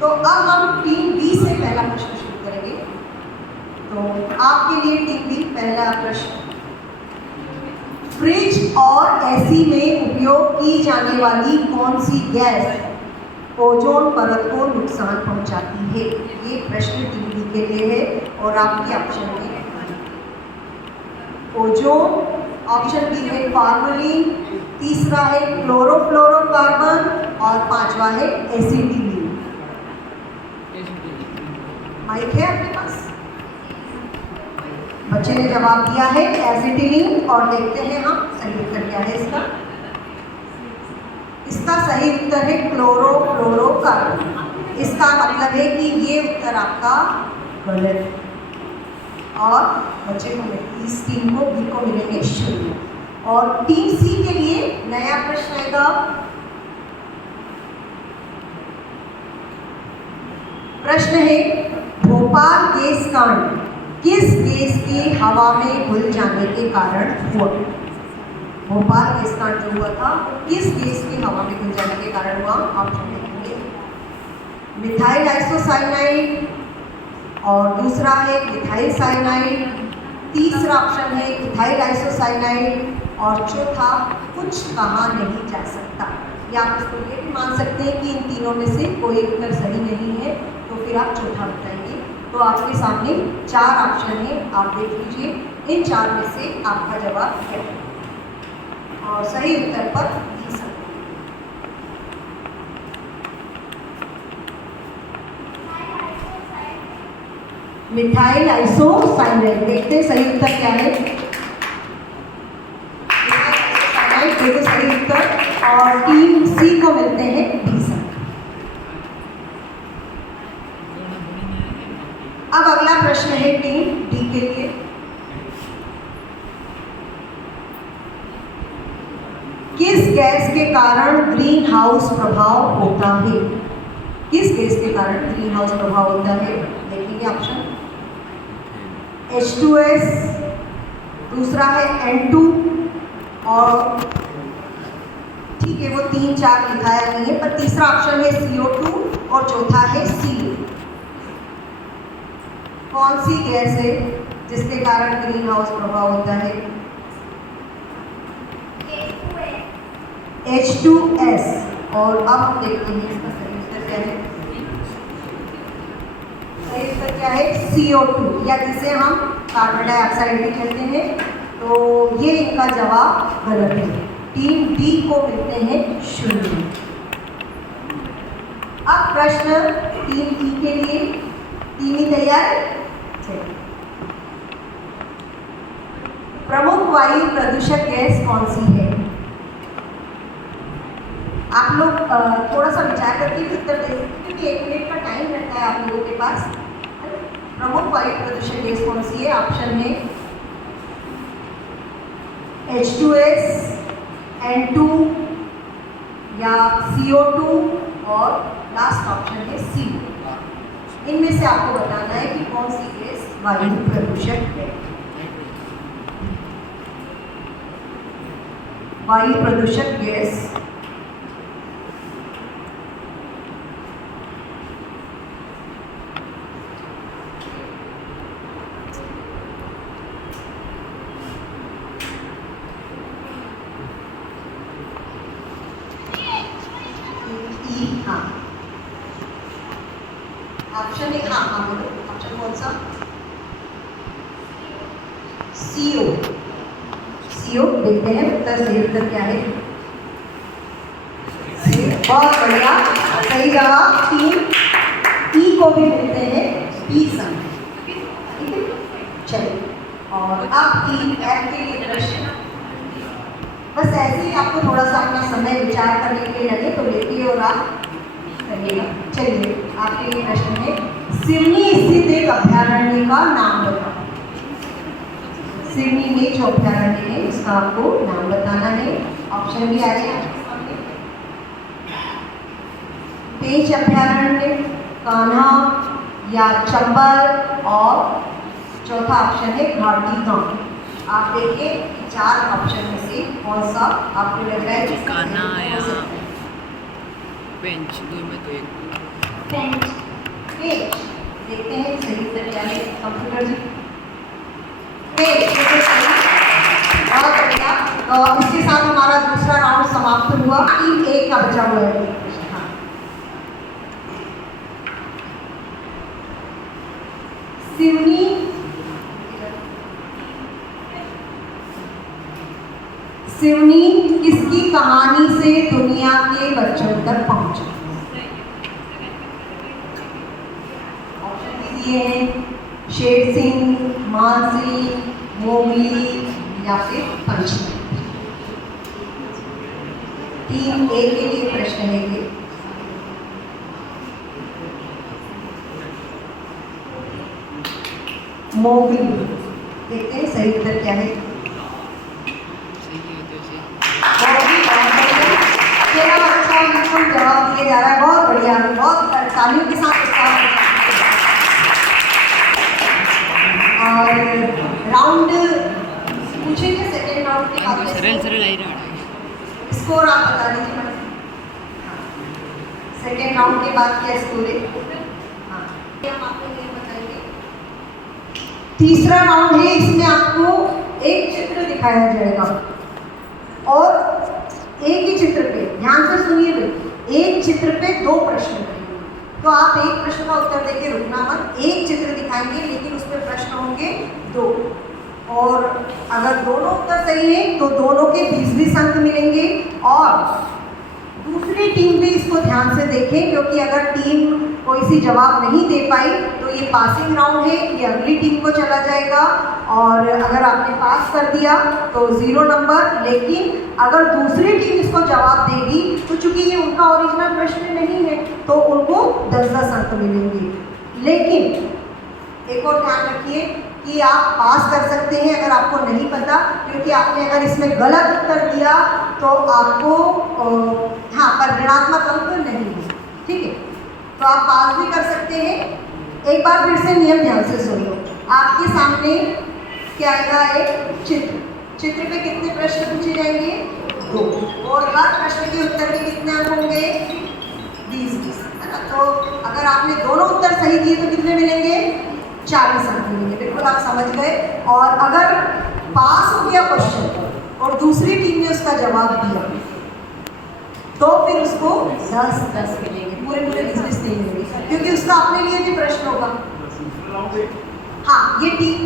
तो अब हम टीम बी से पहला प्रश्न शुरू करेंगे। तो आपके लिए टीम बी पहला प्रश्न, फ्रिज और एसी में उपयोग की जाने वाली कौन सी गैस ओजोन परत को नुकसान पहुंचाती है? ये प्रश्न टीम बी के लिए है और आपके ऑप्शन में ओजोन, ऑप्शन बी है फॉर्मलिन, तीसरा है क्लोरोफ्लोरोकार्बन और पांचवा है एसिटिलीन। माइक है आपके पास? बच्चे ने जवाब दिया है एसिटिलीन और देखते हैं हम सही उत्तर क्या है इसका। इसका सही उत्तर है क्लोरोफ्लोरोकार्बन। इसका मतलब है कि ये उत्तर आपका गलत है और बच्चे को इस टीम को बी को मिलेंगे 0। और टीम सी के लिए नया प्रश्न आएगा। प्रश्न है, भोपाल गैस कांड किस गैस के हवा में घुल जाने के कारण हुआ? भोपाल गैस कांड जो हुआ था किस गैस की हवा में घुल जाने के कारण हुआ? ऑप्शन देखेंगे, मिथाइल आइसोसाइनाइड और दूसरा है मिथाइल साइनाइड, तीसरा ऑप्शन है इथाइल आइसोसाइनाइड और चौथा कुछ कहा नहीं जा सकता। या आप इसको ये भी मान सकते हैं कि इन तीनों में से कोई उत्तर सही नहीं है, तो फिर आप चौथा बताएंगे। तो आपके सामने 4 ऑप्शन है, आप देख लीजिए इन 4 में से आपका जवाब क्या है और सही उत्तर पर दी सकते। मिथाइल आइसोसाइनाइड, देखते हैं सही उत्तर क्या है। देखो सही उत्तर और टीम सी को मिलते हैं 20 अंक। अब अगला प्रश्न है टीम डी के लिए। किस गैस के कारण ग्रीन हाउस प्रभाव होता है? किस गैस के कारण ग्रीन हाउस प्रभाव होता है? देखेंगे ऑप्शन, H2S, दूसरा है N2 और ठीक है वो 3-4 लिखाया नहीं है, पर तीसरा ऑप्शन है CO2 और चौथा है CO। कौन सी गैस है जिसके कारण ग्रीन हाउस प्रभाव होता है? H2S। और अब हम देखते हैं इसका सही उत्तर क्या है। सही उत्तर क्या है? CO2 या जिसे हम कार्बन डाइऑक्साइड भी कहते हैं। तो ये इनका जवाब गलत है। टीम डी को मिलते हैं 0। अब प्रश्न टीम ई के लिए, टीम ई तैयार? प्रमुख वायु प्रदूषक गैस कौन सी है? आप लोग थोड़ा सा विचार करके भी उत्तर दे सकते हैं क्योंकि 1 मिनट का टाइम रहता है आप लोगों के पास। प्रमुख वायु प्रदूषक गैस कौन सी है? ऑप्शन है H2S, N2 या CO2 और लास्ट ऑप्शन है CO। इनमें से आपको बताना है कि कौन सी गैस वायु प्रदूषक है। वायु प्रदूषक गैस ऑप्शन है, हाँ बोलो ऑप्शन कौन सा? CO। देखते हैं उत्तर, सही उत्तर क्या है। बहुत बढ़िया, सही जवाब। टीम ई को भी मिलते हैं 20 अंक। चलिए, और अब टीम एफ के लिए प्रश्न। बस ऐसे ही आपको थोड़ा सा अपना समय विचार करने के लिए लगे तो लेते और आप करिएगा। चलिए, आपके लिए प्रश्न है, सिवनी स्थित एक अभ्यारण्य का नाम बताओ। सिवनी में जो अभ्यारण्य है उसका आपको नाम बताना है। ऑप्शन भी आ जाए, पेंच अभ्यारण्य, कान्हा या चंबल और चौथा ऑप्शन है घाटी गांव। आप देखिए 4 ऑप्शन में से कौन सा आपको लग रहा है? कान्हा या पेंच, 2 में तो एक। पेंच। पेज। देखते हैं सही उत्तर क्या है कंप्यूटर जी। पेज बिल्कुल सही। बहुत बढ़िया। तो इसके साथ हमारा दूसरा राउंड समाप्त हुआ। टीम एक का बचा हुआ है। हाँ। सिवनी सिवनी किसकी कहानी से दुनिया के बच्चों तक पहुंचे? ऑप्शन भी दिए हैं, शेर सिंह, मानसी, मोगली या फिर पंचमी। टीम ए के लिए प्रश्न है ये। मोगली। देखते हैं सही उत्तर क्या है। तेरा बच्चा बिल्कुल जवाब दिए जा रहा है। बहुत बढ़िया, बहुत तालियों के साथ और राउंड पूछेंगे सेकेंड राउंड के बाद स्कोर आप बता दीजिए मैडम। सेकेंड राउंड के बाद क्या स्कोर है? हाँ, हम आपको ये बताएंगे। तीसरा राउंड है, इसमें आपको एक चित्र दिखाया जाएगा और एक ही चित्र पे, ध्यान से सुनिए, एक चित्र पे दो प्रश्न रहेंगे। तो आप एक प्रश्न का उत्तर देके रुकना मत। एक चित्र दिखाएंगे लेकिन उसमें प्रश्न होंगे दो, और अगर दोनों उत्तर सही है तो दोनों के 20-20 अंक मिलेंगे। और दूसरी टीम भी इसको ध्यान से देखें, क्योंकि अगर टीम कोई सी जवाब नहीं दे पाई तो ये पासिंग राउंड है, ये अगली टीम को चला जाएगा। और अगर आपने पास कर दिया तो 0 नंबर, लेकिन अगर दूसरी टीम इसको जवाब देगी तो चूंकि ये उनका ओरिजिनल प्रश्न नहीं है तो उनको 10-10 अंक मिलेंगे। लेकिन एक और ध्यान रखिए कि आप पास कर सकते हैं अगर आपको नहीं पता, क्योंकि आपने अगर इसमें गलत उत्तर दिया तो आपको हाँ पर ऋणात्मक अंक नहीं है, ठीक है। तो आप पास भी कर सकते हैं। एक बार फिर से नियम ध्यान से सुन लो। आपके सामने क्या आएगा? एक चित्र। चित्र पे कितने प्रश्न पूछे जाएंगे? 2, और हर प्रश्न के उत्तर के कितने अंक होंगे? 20-20, है ना। तो अगर आपने दोनों उत्तर सही दिए तो कितने मिलेंगे? 40 अंक मिलेंगे। बिल्कुल आप समझ गए। और अगर पास हो गया क्वेश्चन और दूसरी टीम ने उसका जवाब दिया तो फिर उसको 10-10 मिलेंगे, पूरे 20-20 नहीं मिलेंगे, क्योंकि उसका अपने लिए भी प्रश्न होगा। हाँ, ये टीम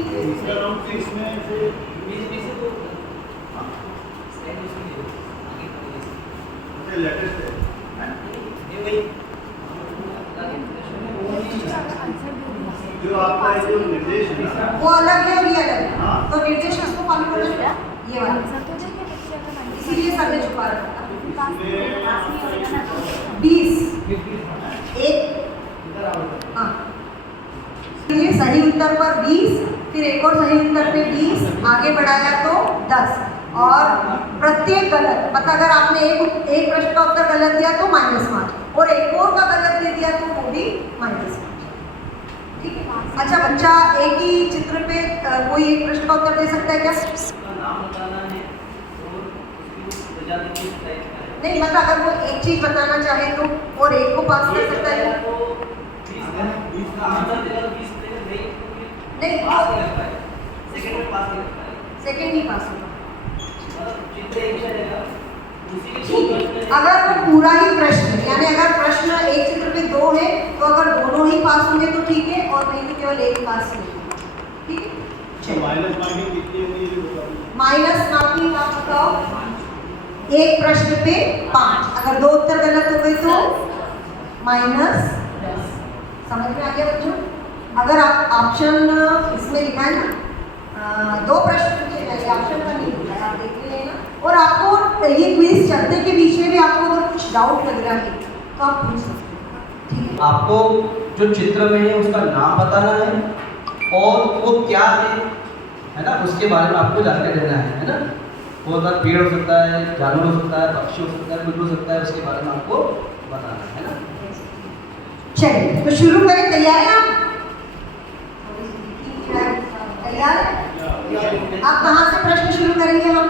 जो आपका जो निर्देश है वो अलग है और ये अलग है। तो निर्देश इसको फॉलो करना है, ये वाला, इसीलिए सर ने छुपा रखा। 20 एक, हाँ, ये सही उत्तर पर 20, फिर एक और सही उत्तर पे 20, आगे बढ़ाया तो 10, और प्रत्येक गलत मतलब अगर आपने एक प्रश्न का उत्तर गलत दिया तो -5, और एक और का गलत दे दिया तो वो भी -5, ठीक है। अच्छा, बच्चा एक ही चित्र पे कोई एक प्रश्न का उत्तर दे सकता है क्या? नहीं, मतलब अगर वो एक चीज बताना चाहे तो, और एक को पास कर सकता है। नहीं, सेकंड ही पास होगा। अगर वो पूरा ही प्रश्न, यानी अगर प्रश्न एक चित्र पे 2 है तो अगर दोनों ही पास होंगे तो ठीक है, और नहीं तो केवल एक पास होगा, ठीक है। चलो, माइनस मार्किंग कितनी होगी? माइनस मार्किंग आप बताओ। एक प्रश्न पे 5, अगर 2 उत्तर गलत हो गए तो -10। समझ में आ गया बच्चों? अगर आप ऑप्शन इसमें लिखा है ना, 2 प्रश्न पूछे गए, ऑप्शन का नहीं लिखा है, आप देख लेना। और आपको ये क्विज चलने के बीच में भी आपको अगर कुछ डाउट लग रहा है तो आप पूछ सकते हैं, ठीक है। आपको जो चित्र में है उसका नाम बताना है और वो क्या है ना, उसके बारे में आपको जानकारी देना है ना। वो अगर पेड़ हो सकता है, जानवर हो सकता है, पक्षी हो सकता है, कुछ हो सकता है, उसके बारे में आपको बताना है ना। चलिए तो शुरू करें। तैयार हैं आप? तैयार? आप कहाँ से प्रश्न शुरू करेंगे? हम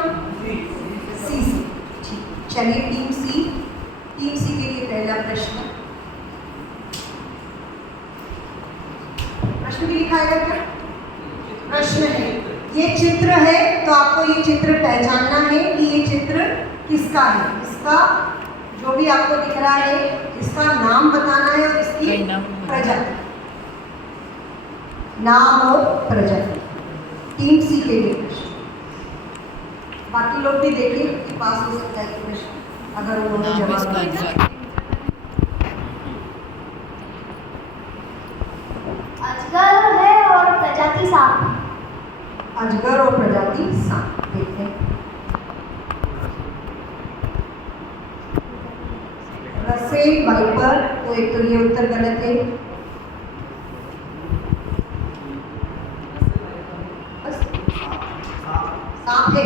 सी से। ठीक, चलिए टीम सी के लिए पहला प्रश्न। प्रश्न भी लिखाएगा क्या? प्रश्न है, ये चित्र है, तो आपको ये चित्र पहचानना है कि ये चित्र किसका है। इसका जो भी आपको दिख रहा है, इसका नाम बताना है और इसकी प्रजाति, नाम और प्रजाति। 3C के लिए प्रश्न। बाकी लोग भी देखें कि पास हो सकता है प्रश्न अगर उन्होंने जवाब दिया। अजगर है और प्रजाति सांप। अजगर और प्रजाति सांप। देखते हैं, रसेल वाइपर, तो एक तो ये उत्तर गलत है। बस सांप है,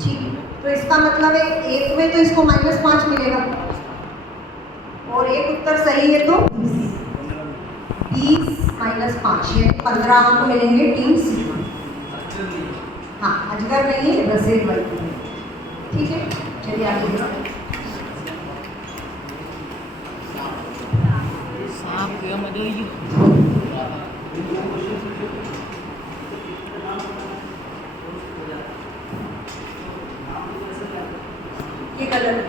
ठीक है। तो इसका मतलब है एक में तो इसको -5 मिलेगा और एक उत्तर सही है तो 20 -5 ये 15 अंक मिलेंगे टीम सी। हाँ, अजगर नहीं है, रसेल वाइपर है। ठीक है, चलिए आगे बढ़ो। सांप यामध्ये ये गलत है।